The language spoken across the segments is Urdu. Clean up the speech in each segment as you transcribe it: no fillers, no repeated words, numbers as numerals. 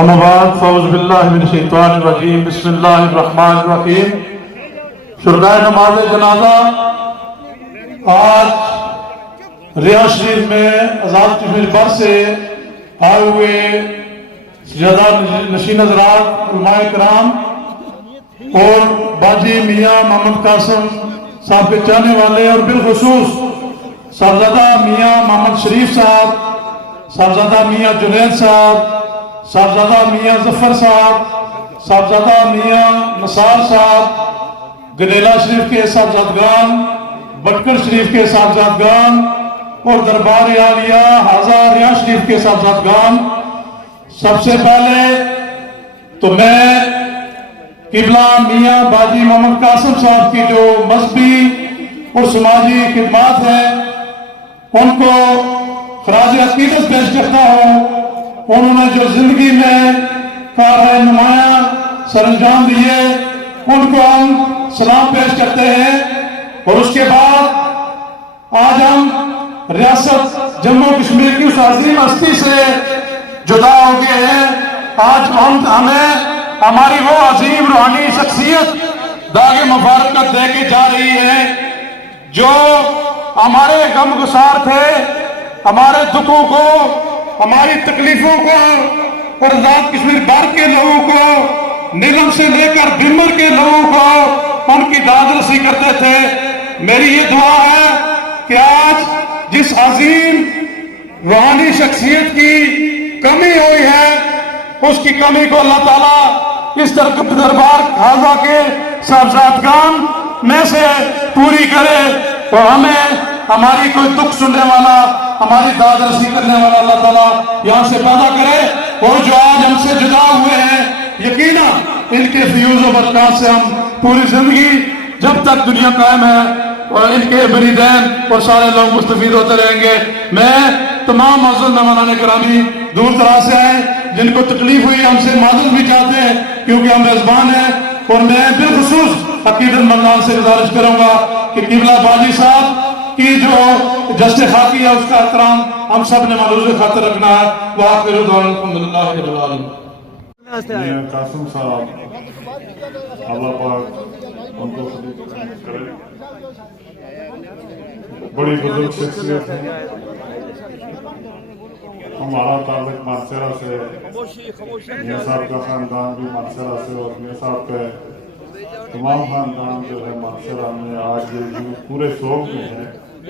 اما بعد فاعوذ باللہ من الشیطان الرجیم بسم اللہ الرحمن الرحیم شرکائے نماز جنازہ آج ریاض شریف میں آزاد کشمیر بھر سے آئے ہوئے سجادہ نشین حضرات علماء کرام اور باجی میاں محمد قاسم صاحب کے چاہنے والے اور بالخصوص صاحبزادہ میاں محمد شریف صاحب، صاحبزادہ میاں جنید صاحب، صاحبزادہ میاں ظفر صاحب، صاحبزادہ میاں نثار صاحب، گلیلہ شریف کے صاحبزادگان، بٹکر شریف کے صاحبزادگان اور دربار عالیہ حاضہ ریاض شریف کے صاحبزادگان، سب سے پہلے تو میں قبلہ میاں باجی محمد قاسم صاحب کی جو مذہبی اور سماجی خدمات ہیں ان کو خراج عقیدت پیش کرتا ہوں۔ انہوں نے جو زندگی میں کارۂ نمایاں سر انجام دیے ان کو ہم سلام پیش کرتے ہیں، اور اس کے بعد آج ہم ریاست جموں کشمیر کی اس عظیم ہستی سے جدا ہو گئے ہیں۔ آج ہمیں ہماری وہ عظیم روحانی شخصیت داغ مفارقت دے کے جا رہی ہے جو ہمارے غم گسار تھے، ہمارے دکھوں کو، ہماری تکلیفوں کو اور آزاد کشمیر بھر کے لوگوں کو، نگم سے لے کر بمر کے لوگوں کو ان کی داد رسی کرتے تھے۔ میری یہ دعا ہے کہ آج جس عظیم روحانی شخصیت کی کمی ہوئی ہے اس کی کمی کو اللہ تعالیٰ اس دربار حاضہ کے صاحبزادگان میں سے پوری کرے، اور ہمیں ہماری کوئی دکھ سننے والا، ہماری داد رسی کرنے والا اللہ تعالیٰ یہاں سے پیدا کرے، اور جو آج ہم سے جدا ہوئے ہیں یقیناً ان کے فیوز و برکات سے ہم پوری زندگی جب تک دنیا قائم ہے اور ان کے مریدین اور سارے لوگ مستفید ہوتے رہیں گے۔ میں تمام معزز مہمانان گرامی دور دراز سے آئے جن کو تکلیف ہوئی ہم سے معذرت بھی چاہتے ہیں کیونکہ ہم میزبان ہیں، اور میں بالخصوص عقیدت مندان سے گزارش کروں گا کہ قبلہ باجی صاحب کی جو جشن خاکی ہے اس کا احترام ہم سب نے ملحوظ خاطر رکھنا ہے۔ وآخر دعوانا الحمدللہ رب العالمین۔ میاں قاسم صاحب اللہ پاک ان کو خلیفہ کرے، بڑی بزرگ شخصیت ہے۔ ہمارا تعلق مانسہرہ سے، میاں صاحب کا خاندان بھی مانسہرہ سے، اور میاں صاحب کے تمام خاندان جو ہے مانسہرہ میں آج یہ پورے شوق میں ہے۔ تو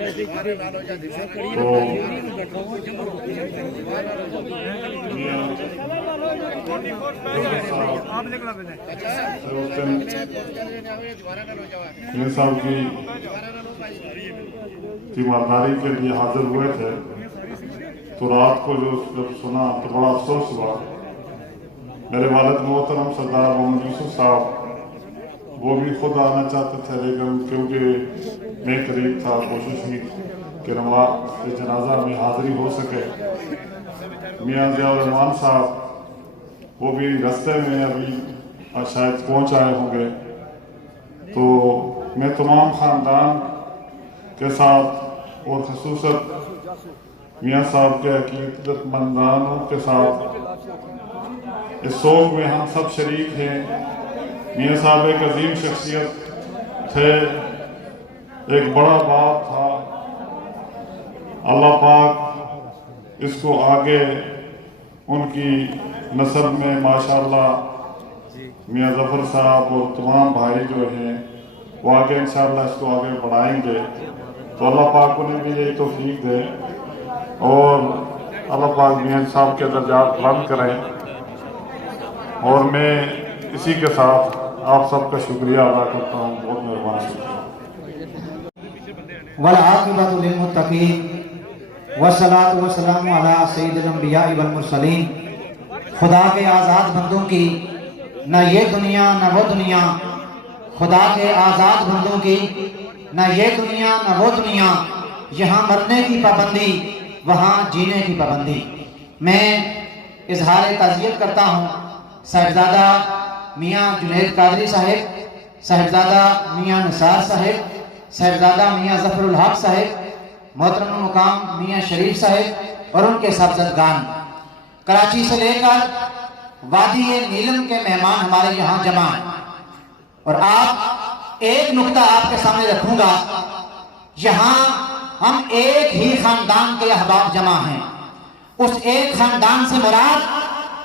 میاں صاحب کی تیمارداری کے لیے حاضر ہوئے تھے، تو رات کو جب سنا تو بڑا افسوس ہوا۔ میرے والد محترم سردار محمد یوسف صاحب وہ بھی خود آنا چاہتے تھے، لیکن کیونکہ میں قریب تھا کوشش کی کہ نماز جنازہ میں حاضری ہو سکے۔ میاں ضیاء الرحمان صاحب وہ بھی راستے میں ابھی شاید پہنچ آئے ہوں گے۔ تو میں تمام خاندان کے ساتھ اور خصوصاً میاں صاحب کے عقیدت مندانوں کے ساتھ اس سوگ میں ہم سب شریک ہیں۔ میاں صاحب ایک عظیم شخصیت تھے، ایک بڑا باپ تھا۔ اللہ پاک اس کو آگے ان کی نسل میں ماشاءاللہ میاں ظفر صاحب اور تمام بھائی جو ہیں وہ آگے انشاءاللہ اس کو آگے بڑھائیں گے، تو اللہ پاک انہیں بھی یہی توفیق دے، اور اللہ پاک میاں صاحب کے درجات بلند کریں۔ اور میں اسی کے ساتھ آپ سب کا شکریہ ادا کرتا ہوں، بہت مہربانی۔ والعاقبۃ للمتقین والصلاۃ والسلام علی سید الانبیاء والمرسلین۔ خدا کے آزاد بندوں کی نہ یہ دنیا نہ وہ دنیا، خدا کے آزاد بندوں کی نہ یہ دنیا نہ وہ دنیا، یہاں مرنے کی پابندی وہاں جینے کی پابندی۔ میں اظہار تعزیت کرتا ہوں صاحبزادہ میاں جنید قادری صاحب، صاحبزادہ میاں نثار صاحب، صاحبزادہ میاں ظفر الحق صاحب، محترم مقام میاں شریف صاحب اور ان کے صاحبزادگان، کراچی سے لے کر وادی نیلم کے مہمان ہمارے یہاں جمع ہیں، اور آپ ایک نکتہ آپ کے سامنے رکھوں گا، یہاں ہم ایک ہی خاندان کے احباب جمع ہیں، اس ایک خاندان سے مراد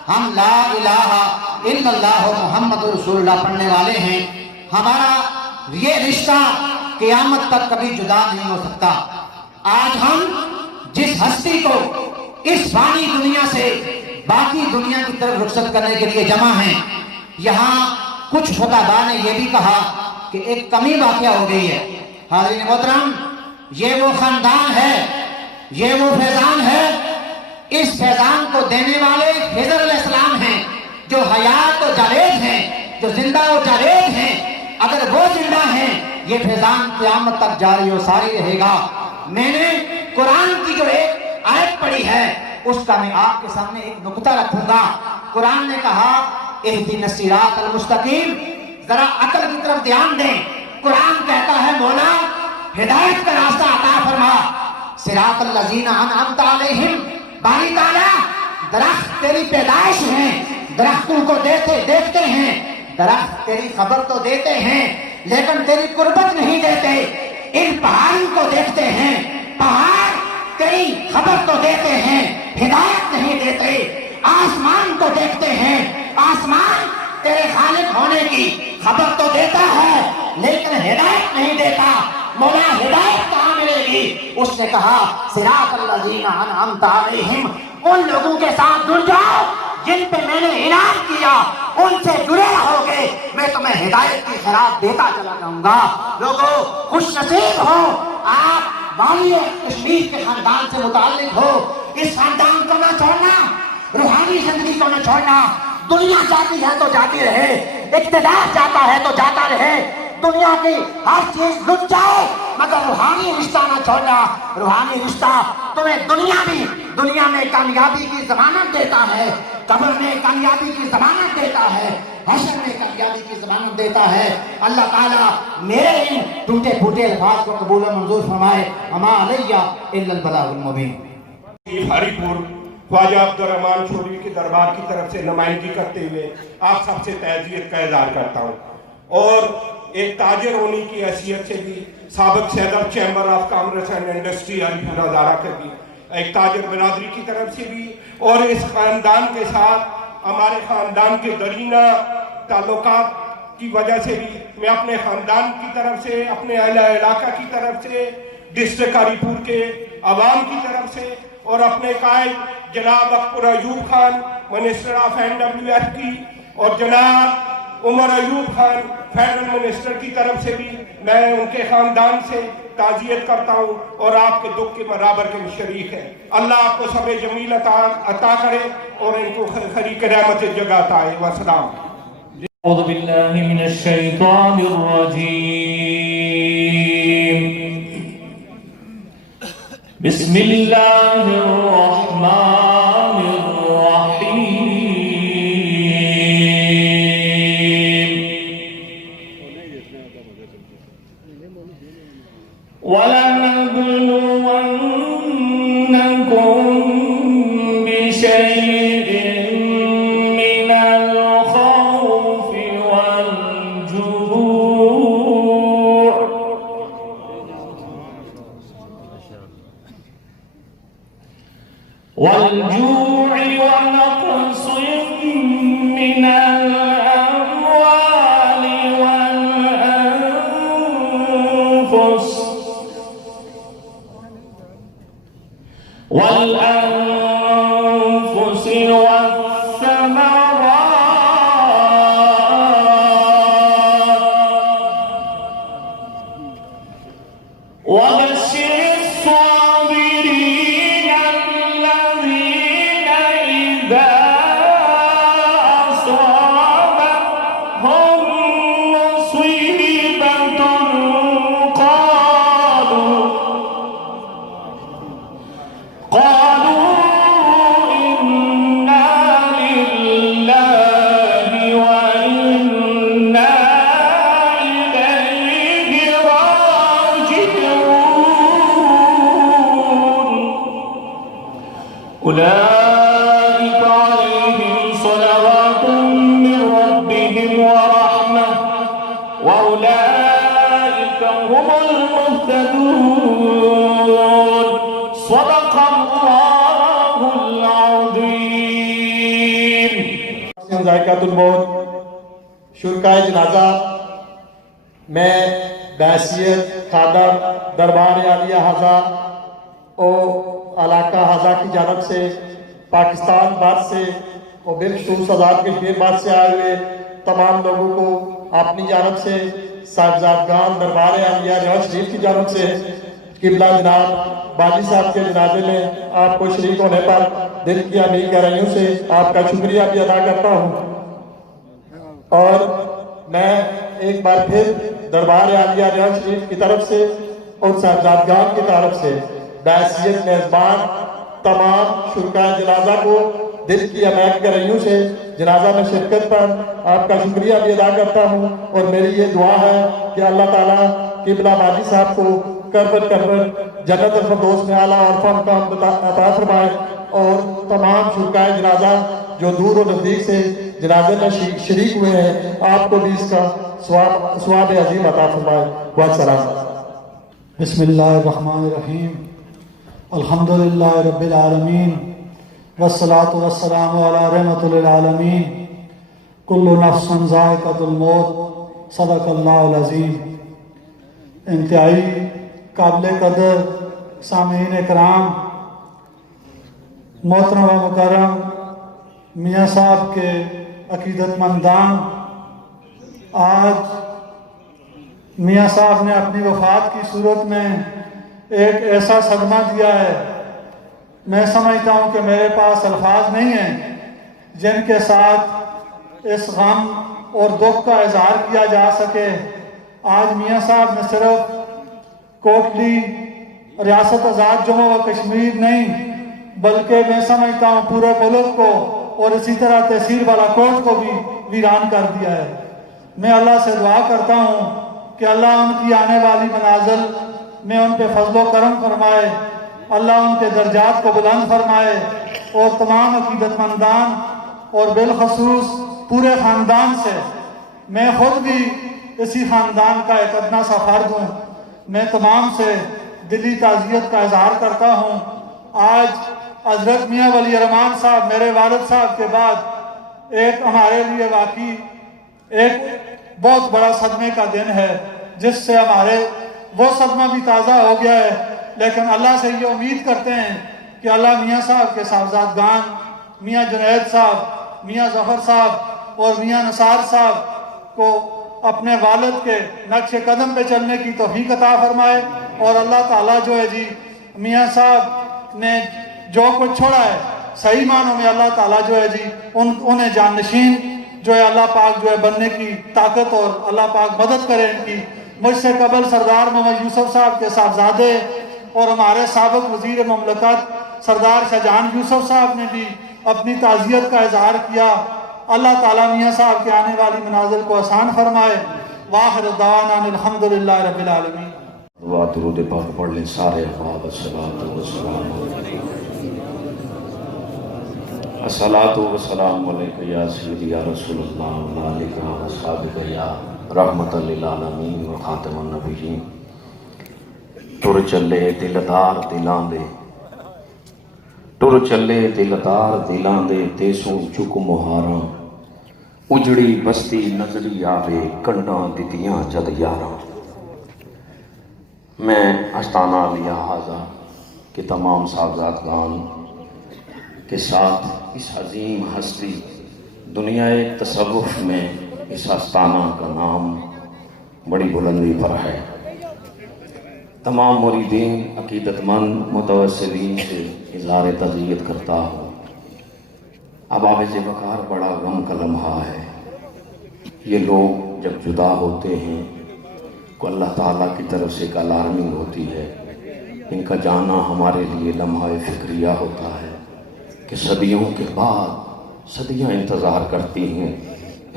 ہم لا الہ الا اللہ محمد رسول اللہ پڑھنے والے ہیں، ہمارا یہ رشتہ قیامت تک کبھی جدا نہیں ہو سکتا۔ آج ہم جس ہستی کو اس فانی دنیا سے باقی دنیا کی طرف رخصت کرنے کے لیے جمع ہیں، یہاں کچھ خطباء نے یہ بھی کہا کہ ایک کمی واقعہ ہو گئی ہے۔ حاضرین محترم، یہ وہ خاندان ہے، یہ وہ فیضان ہے، اس فیضان کو دینے والے خضر علیہ السلام ہیں، جو حیات و جاوید ہیں، جو زندہ و جاوید ہیں۔ اگر وہ زندہ ہیں، یہ فیضان قیامت تک جاری و ساری رہے گا۔ میں نے قرآن کی جو ایک آیت پڑھی ہے، اس کا میں آپ کے سامنے ایک نکتہ رکھوں گا۔ قرآن نے کہا اہدنا الصراط المستقیم، ذرا عقل کی طرف دھیان دیں۔ قرآن کہتا ہے مولا ہدایت کا راستہ عطا فرما، صراط الذین انعمت علیہم۔ باری تعالیٰ درخت تیری پیدائش ہیں، درختوں کو دیکھتے ہیں، درخت تیری خبر تو دیتے ہیں لیکن تیری قربت نہیں دیتے۔ ان پہاڑوں کو دیکھتے ہیں، پہاڑ تیری خبر تو دیتے ہیں، ہدایت نہیں دیتے۔ آسمان کو دیکھتے ہیں، آسمان تیرے خالق ہونے کی خبر تو دیتا ہے لیکن ہدایت نہیں دیتا۔ مولا ہدایت کہاں ملے گی؟ اس نے کہا صراط الذین انعمت علیہم، ان لوگوں کے ساتھ جڑ جاؤ جن پہ میں نے انعام کیا، ان سے جڑے رہو گے، میں تمہیں ہدایت کی خیرات دیتا چلا جاؤں گا۔ لوگوں خوش نصیب ہو، آپ والی کشمیر کے خاندان سے متعلق ہو۔ اس خاندان کو نہ چھوڑنا، روحانی زندگی کو نہ چھوڑنا۔ دنیا جاتی ہے تو جاتی رہے، اقتدار جاتا ہے تو جاتا رہے، دنیا کی ہر چیز لٹ جائے مگر روحانی رشتہ نہ چھوڑنا۔ روحانی رشتہ تمہیں دنیا میں کامیابی کی ضمانت دیتا ہے، قبر میں کامیابی کی ضمانت دیتا ہے، حشر میں کامیابی کی ضمانت دیتا ہے۔ اللہ تعالیٰ میرے ان ٹوٹے پھوٹے الفاظ کو قبول و منظور فرمائے۔ اما علیہ الا البلاغ المبین۔ ہری پور خواجہ عبدالرحمن چودھری کے دربار کی طرف سے نمائندگی کرتے ہوئے آپ سب سے تعزیت کا اظہار کرتا ہوں، اور ایک تاجر ہونے کی حیثیت سے بھی، سابق صدر chamber of commerce and industry Haripur Hazara کے بھی ایک تاجر برادری کی طرف سے بھی، اور اس خاندان کے ساتھ ہمارے خاندان کے درینہ تعلقات کی وجہ سے بھی میں اپنے خاندان کی طرف سے، اپنے اہل علاقہ کی طرف سے، ڈسٹرکٹ ہری پور کے عوام کی طرف سے، اور اپنے قائد جناب Akbar Ayub Khan minister of NWF کی، اور جناب عمر ایوب خان فیڈرل منسٹر کی طرف سے بھی میں ان کے خاندان سے تعزیت کرتا ہوں، اور آپ کے دکھ کے برابر کے شریک ہیں۔ اللہ آپ کو صبر جمیل عطا کرے اور ان کو خریق رحمت جگہ عطائے۔ والسلام۔ اعوذ باللہ من الشیطان الرجیم، بسم اللہ الرحمن الرحیم، وَلَنَبْلُوَنَّكُمْ بِشَيْءٍ مِّنَ الْخَوْفِ وَالْجُوعِ وَالْبَطْشِ ذائقۃ الموت شرکائے جنازہ میں بحیثیت خادم دربار عالیہ حاضہ اور علاقہ حاضہ کی جانب سے پاکستان بھر سے اور بالخصوص آزاد کشمیر بھر سے آئے ہوئے تمام لوگوں کو اپنی جانب سے صاحبزادگان دربار عالیہ ریاض شریف کی جانب سے قبلہ جناب باجی صاحب کے جنازے میں آپ کو شریک ہونے پر دل کی امیر گہرائیوں سے آپ کا شکریہ بھی ادا کرتا ہوں۔ اور میں ایک بار پھر دربار عالیہ ریاض شریف کی طرف سے اور صاحبزادگان کی طرف سے بحیثیت میزبان تمام شرکائے جنازہ کو دل کی امیر گہرائیوں سے جنازہ میں شرکت پر آپ کا شکریہ بھی ادا کرتا ہوں، اور میری یہ دعا ہے کہ اللہ تعالیٰ قبلہ باجی صاحب کو کربت جنت الفردوس میں اعلیٰ اور فن کا عطا فرمائے، اور تمام شرکائے جنازہ جو دور و نزدیک سے جنازے میں شریک ہوئے ہیں آپ کو بھی اس کا ثواب عظیم عطا فرمائے۔ والسلام۔ بسم اللہ الرحمن الرحیم، الحمدللہ رب العالمین، والصلاة والسلام علی رحمت للعالمین، کل نفس ذائقۃ الموت، صدق اللہ العظیم۔ انتہائی قابل قدر سامعین اکرام، محترم و مکرم میاں صاحب کے عقیدت مندان، آج میاں صاحب نے اپنی وفات کی صورت میں ایک ایسا صدمہ دیا ہے، میں سمجھتا ہوں کہ میرے پاس الفاظ نہیں ہیں جن کے ساتھ اس غم اور دکھ کا اظہار کیا جا سکے۔ آج میاں صاحب نے صرف کوٹلی ریاست آزاد جموں و کشمیر نہیں بلکہ میں سمجھتا ہوں پورے ملک کو اور اسی طرح تحصیل بالا کوٹ کو بھی ویران کر دیا ہے۔ میں اللہ سے دعا کرتا ہوں کہ اللہ ان کی آنے والی منازل میں ان پہ فضل و کرم فرمائے، اللہ ان کے درجات کو بلند فرمائے، اور تمام عقیدت مندان اور بالخصوص پورے خاندان سے، میں خود بھی اسی خاندان کا ایک ادنا سا فرد ہوں، میں تمام سے دلی تعزیت کا اظہار کرتا ہوں۔ آج حضرت میاں ولی الرحمن صاحب میرے والد صاحب کے بعد ایک ہمارے لیے واقعی ایک بہت بڑا صدمے کا دن ہے، جس سے ہمارے وہ صدمہ بھی تازہ ہو گیا ہے، لیکن اللہ سے یہ امید کرتے ہیں کہ اللہ میاں صاحب کے صاحبزادگان میاں جنید صاحب، میاں ظفر صاحب اور میاں نثار صاحب کو اپنے والد کے نقش قدم پہ چلنے کی توفیق عطا فرمائے، اور اللہ تعالیٰ جو ہے جی میاں صاحب نے جو کچھ چھوڑا ہے صحیح معنوں میں اللہ تعالیٰ جو ہے جی انہیں جانشین جو ہے اللہ پاک جو ہے بننے کی طاقت اور اللہ پاک مدد کرے ان کی۔ مجھ سے قبل سردار محمد یوسف صاحب کے صاحبزادے اور ہمارے سابق وزیر مملکت سردار شاہجہان یوسف صاحب نے بھی اپنی تعزیت کا اظہار کیا۔ اللہ تعالیٰ میاں صاحب کے آنے والی منازل کو آسان فرمائے۔ وآخر دعوانا الحمدللہ رب العالمین۔ دعا درود پاک پڑھ لیں سارے احباب۔ الصلاۃ والسلام علیکہ یا سیدی یا رسول اللہ وعلیہ آلہ و اصحابہ یا رحمت للعالمین و خاتم النبیین۔ ٹر چلے دلدار دلاں دے، ٹر چلے دلدار دلاں دے، تیسوں چک مہاراں، اجڑی بستی نظری آوے، کنڈاں دتیاں جد یاراں۔ میں آستانہ عالیہ حاضہ کے تمام صاحبزادگان کے ساتھ اس عظیم ہستی دنیا تصوف میں اس آستانہ کا نام بڑی بلندی پر ہے، تمام مریدین عقیدت مند متوسلین سے اظہار تعزیت کرتا ہوں۔ اب آوز وقار بڑا غم کا لمحہ ہے، یہ لوگ جب جدا ہوتے ہیں کو اللہ تعالیٰ کی طرف سے ایک الارمنگ ہوتی ہے، ان کا جانا ہمارے لیے لمحہ فکریہ ہوتا ہے کہ صدیوں کے بعد صدیاں انتظار کرتی ہیں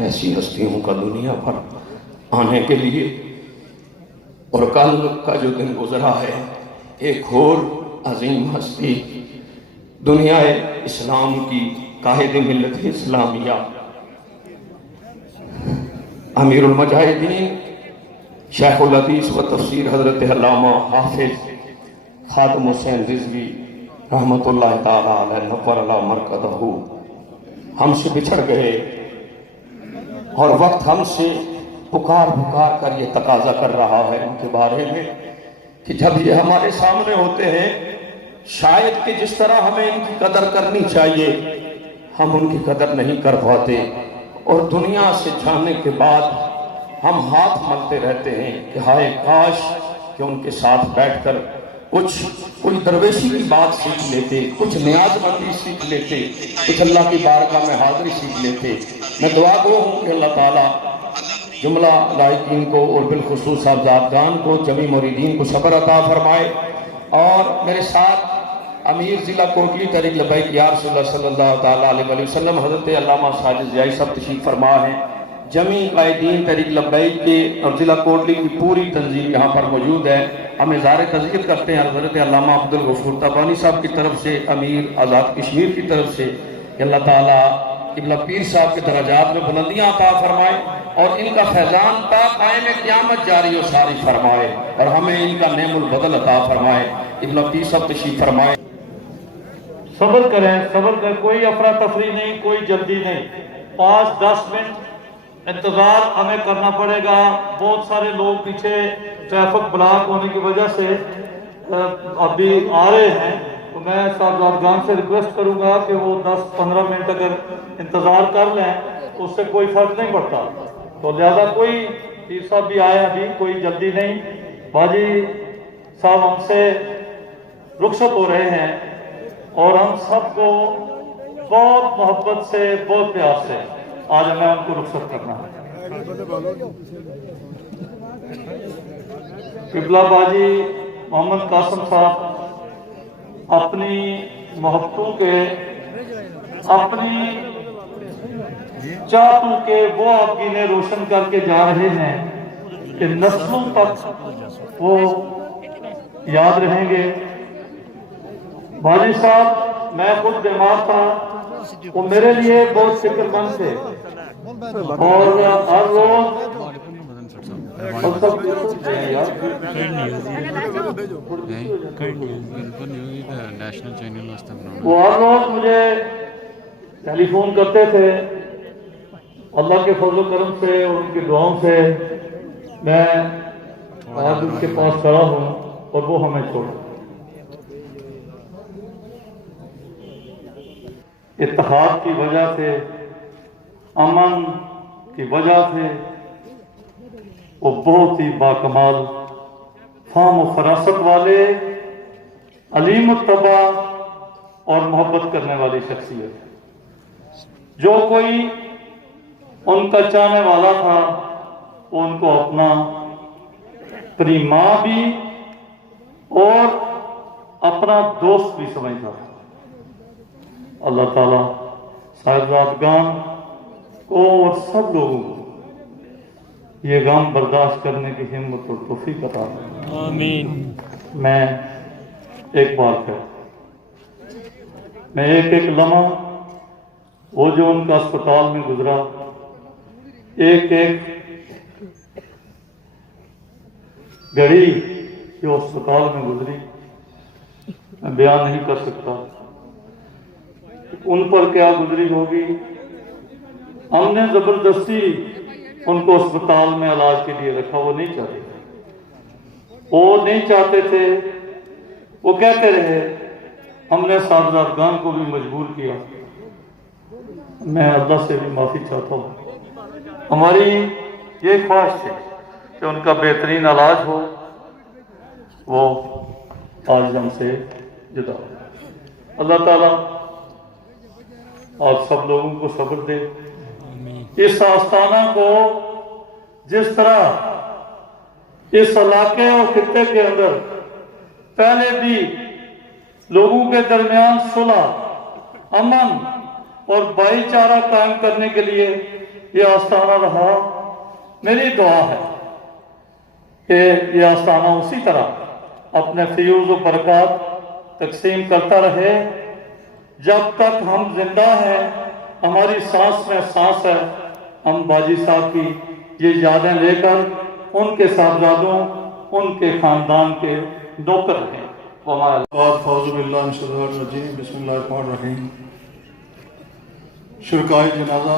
ایسی ہستیوں کا دنیا پر آنے کے لیے، اور کل کا جو دن گزرا ہے ایک اور عظیم ہستی دنیا اسلام کی قائد ملت اسلامیہ امیر المجاہدین شیخ الحدیث و تفسیر حضرت علامہ حافظ خادم حسین رضوی رحمت اللہ تعالیٰ علیہ نفر اللہ مرکزہ ہم سے بچھڑ گئے اور وقت ہم سے پکار پکار کر یہ تقاضا کر رہا ہے ان کے بارے میں کہ جب یہ ہمارے سامنے ہوتے ہیں شاید کہ جس طرح ہمیں ان کی قدر کرنی چاہیے ہم ان کی قدر نہیں کر پاتے، اور دنیا سے جانے کے بعد ہم ہاتھ ملتے رہتے ہیں کہ ہائے کاش کہ ان کے ساتھ بیٹھ کر کوئی درویشی کی بات سیکھ لیتے، کچھ نیاز مندی سیکھ لیتے، کچھ اللہ کی بارگاہ میں حاضری سیکھ لیتے۔ میں دعا گو ہوں کہ اللہ تعالیٰ جملہ لائقین کو اور بالخصوص صاحبزادگان کو، جمی مریدین کو صبر عطا فرمائے۔ اور میرے ساتھ امیر ضلع کوٹلی تحریک لبیک یا رسول اللہ صلی اللہ تعالیٰ علیہ وسلم حضرت علامہ ساجد ضیائی صاحب تشریف فرما ہیں۔ جمی قائدین تحریک لبیک کے اور ضلع کوٹلی کی پوری تنظیم یہاں پر موجود ہے۔ ہم اظہار تعزیت کرتے ہیں حضرت علامہ عبدالغفور تبانی صاحب کی طرف سے، امیر آزاد کشمیر کی طرف سے، کہ اللہ تعالیٰ قبلہ پیر صاحب کے درجات میں بلندیاں عطا فرمائے اور ان کا فیضان تا قائم قیامت جاری و ساری فرمائے، اور ہمیں ان کا نعم البدل عطا فرمائے۔ قبلہ پیر صاحب تشریف فرمائے۔ صبر کریں، صبر کریں، کوئی افراتفری نہیں، کوئی جلدی نہیں، 5-10 منٹ انتظار ہمیں کرنا پڑے گا۔ بہت سارے لوگ پیچھے ٹریفک بلاک ہونے کی وجہ سے ابھی آ رہے ہیں، تو میں صاحبزادگان سے ریکویسٹ کروں گا کہ وہ 10-15 منٹ اگر انتظار کر لیں تو اس سے کوئی فرق نہیں پڑتا۔ تو لہذا کوئی پیر صاحب بھی آئے ابھی، کوئی جلدی نہیں۔ باجی صاحب ہم سے رخصت ہو رہے ہیں اور ہم سب کو بہت محبت سے، بہت پیار سے آج ہمیں ان کو رخصت کرنا ہے۔ قبلہ باجی محمد قاسم صاحب اپنی محبتوں کے، اپنی چاہتوں کے وہ آبگینے روشن کر کے جا رہے ہیں کہ نسلوں تک وہ یاد رہیں گے۔ باجی صاحب میں خود بیمار تھا، وہ میرے لیے بہت فکر مند تھے اور ہر روز وہ ہر روز مجھے ٹیلی فون کرتے تھے۔ اللہ کے فضل و کرم سے اور ان کی دعاؤں سے میں آج ان کے پاس کھڑا ہوں اور وہ ہمیں چھوڑا۔ اتحاد کی وجہ سے، امن کی وجہ سے وہ بہت ہی باکمال، فہم و فراست والے، علیم الطبع اور محبت کرنے والی شخصیت۔ جو کوئی ان کا چاہنے والا تھا وہ ان کو اپنا اپنی ماں بھی اور اپنا دوست بھی سمجھتا تھا۔ اللہ تعالیٰ صاحبزادگان کو اور سب لوگوں کو یہ غم برداشت کرنے کی ہمت اور توفیق عطا فرمائے۔ آمین۔ میں ایک بار میں ایک لمحہ وہ جو ان کا اسپتال میں گزرا، ایک گھڑی جو اسپتال میں گزری، میں بیان نہیں کر سکتا ان پر کیا گزری ہوگی۔ ہم نے زبردستی ان کو اسپتال میں علاج کے لیے رکھا، وہ نہیں چاہتے تھے، وہ نہیں چاہتے تھے، وہ کہتے رہے۔ ہم نے صاحبزادگان کو بھی مجبور کیا۔ میں اللہ سے بھی معافی چاہتا ہوں۔ ہماری یہ خواہش ہے کہ ان کا بہترین علاج ہو، وہ آج ہم سے جدا ہو۔ اللہ تعالیٰ آپ سب لوگوں کو صبر دے۔ اس آستانہ کو جس طرح اس علاقے اور خطے کے اندر پہلے بھی لوگوں کے درمیان صلح، امن اور بھائی چارہ قائم کرنے کے لیے یہ آستانہ رہا، میری دعا ہے کہ یہ آستانہ اسی طرح اپنے فیوز و برکات تقسیم کرتا رہے جب تک ہم زندہ ہیں، ہماری سانس میں سانس ہے۔ ہم باجی صاحب کی یہ یادیں لے کر ان کے صاحبزادوں، ان کے خاندان کے نوکر ہیں۔ اعوذ باللہ من الشیطان الرجیم، بسم اللہ الرحمن الرحیم۔ شرکائے جنازہ